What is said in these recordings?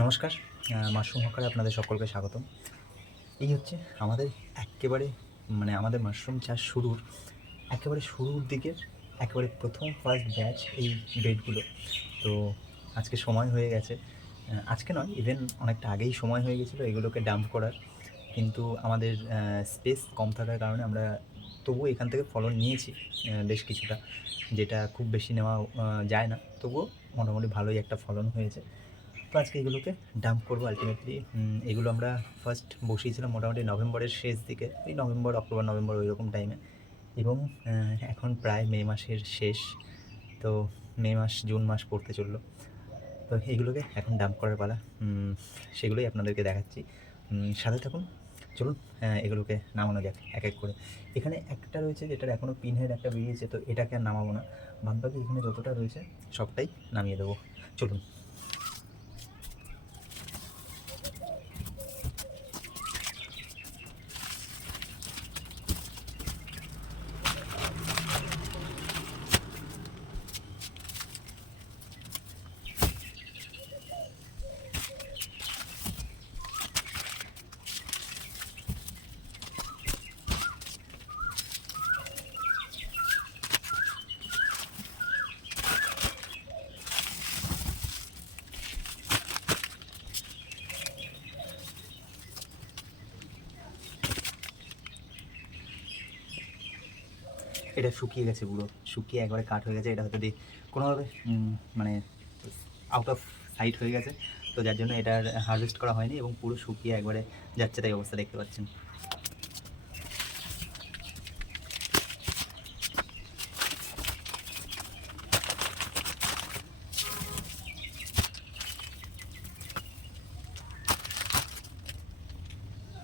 নমস্কার, মাশরুম হকারে আপনাদের সকলকে স্বাগতম। এই হচ্ছে আমাদের এক্কেবারে আমাদের মাশরুম চাষ শুরুর একেবারে শুরুর দিকের একেবারে ১ম ফার্স্ট ব্যাচ এই বেডগুলো। তো আজকে সময় হয়ে গেছে। আজকে নয়, ইভেন অনেকটা আগেই সময় হয়ে গেছিলো এগুলোকে ডাম্প করার। কিন্তু আমাদের স্পেস কম থাকার কারণে আমরা তবুও এখান থেকে ফলন নিয়েছি বেশ কিছুটা। যেটা খুব বেশি নেওয়া যায় না। তবুও মোটামুটি ভালোই একটা ফলন হয়েছে। তো আজকে এগুলোকে ডাম্প করবো আল্টিমেটলি। এগুলো আমরা ফার্স্ট বসিয়েছিলাম মোটামুটি নভেম্বরের শেষ দিকে, ওই নভেম্বর, অক্টোবর, নভেম্বর ওইরকম টাইমে। এবং এখন প্রায় মে মাসের শেষ। তো মে মাস, জুন মাস পড়তে চললো। তো এগুলোকে এখন ডাম্প করার পালা। সেগুলোই আপনাদেরকে দেখাচ্ছি। সাথে থাকুন। চলুন এগুলোকে নামানো যাক এক এক করে। এখানে একটা রয়েছে যেটার এখনও পিন হেড একটা বেরিয়েছে, তো এটাকে আর নামাবো না। বাদবাকি এখানে যতটা রয়েছে সবটাই নামিয়ে দেবো। চলুন। এটা শুকিয়ে গেছে পুরো, শুকিয়ে একবারে কাঠ হয়ে গেছে। এটা হয়তো কোনোভাবে মানে আউট অফ সাইট হয়ে গেছে, তো যার জন্য এটার হারভেস্ট করা হয়নি এবং পুরো শুকিয়ে একবারে যাচ্ছে, তাই অবস্থা দেখতে পাচ্ছেন।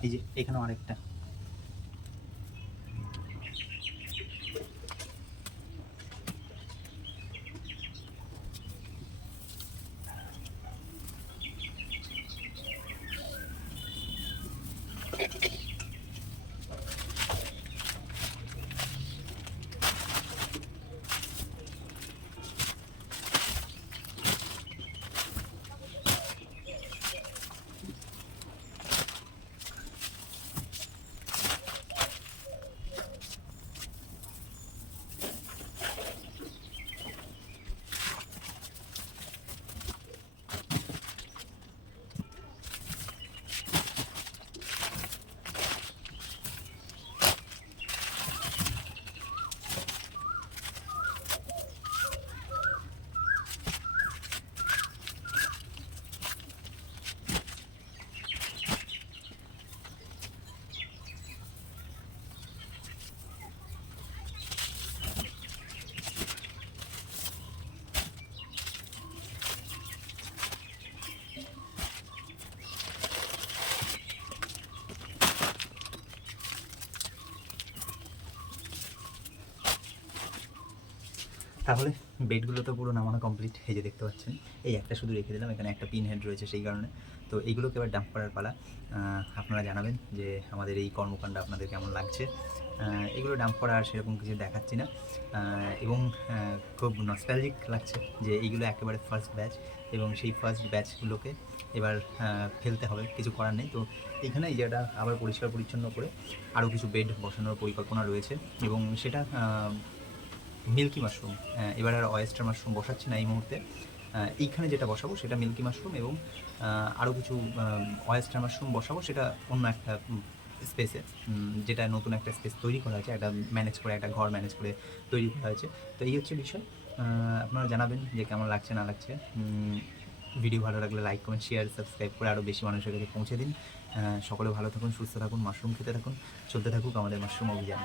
এই যে এখানেও আরেকটা। তাহলে বেডগুলো তো পুরো নামানো কমপ্লিট। এই যে দেখতে পাচ্ছেন, এই একটা শুধু রেখে দিলাম, এখানে একটা পিন হেড রয়েছে সেই কারণে। তো এইগুলোকে এবার ডাম্প করার পালা। আপনারা জানাবেন যে আমাদের এই কর্মকাণ্ড আপনাদের কেমন লাগছে। এগুলো ডাম্প করা আর সেরকম কিছু দেখাচ্ছি না। এবং খুব নস্টালজিক লাগছে যে এইগুলো একেবারে ফার্স্ট ব্যাচ, এবং সেই ফার্স্ট ব্যাচগুলোকে এবার ফেলতে হবে, কিছু করার নেই। তো এইখানে এই জায়গাটা আবার পরিষ্কার পরিচ্ছন্ন করে আরও কিছু বেড বসানোর পরিকল্পনা রয়েছে, এবং সেটা মিল্কি মাশরুম। এবার আর অয়েস্টার মাশরুম বসাচ্ছি না এই মুহূর্তে। এইখানে যেটা বসাবো সেটা মিল্কি মাশরুম, এবং আরও কিছু অয়েস্টার মাশরুম বসাবো, সেটা অন্য একটা স্পেসে, যেটা নতুন একটা স্পেস তৈরি করা হয়েছে, একটা ম্যানেজ করে, একটা ঘর ম্যানেজ করে তৈরি করা হয়েছে। তো এই হচ্ছে বিষয়। আপনারা জানাবেন যে কেমন লাগছে না লাগছে। ভিডিও ভালো লাগলে লাইক, কমেন্ট, শেয়ার, সাবস্ক্রাইব করে আরও বেশি মানুষের কাছে পৌঁছে দিন। সকলে ভালো থাকুন, সুস্থ থাকুন, মাশরুম খেতে থাকুন, চলতে থাকুক আমাদের মাশরুম অভিযান।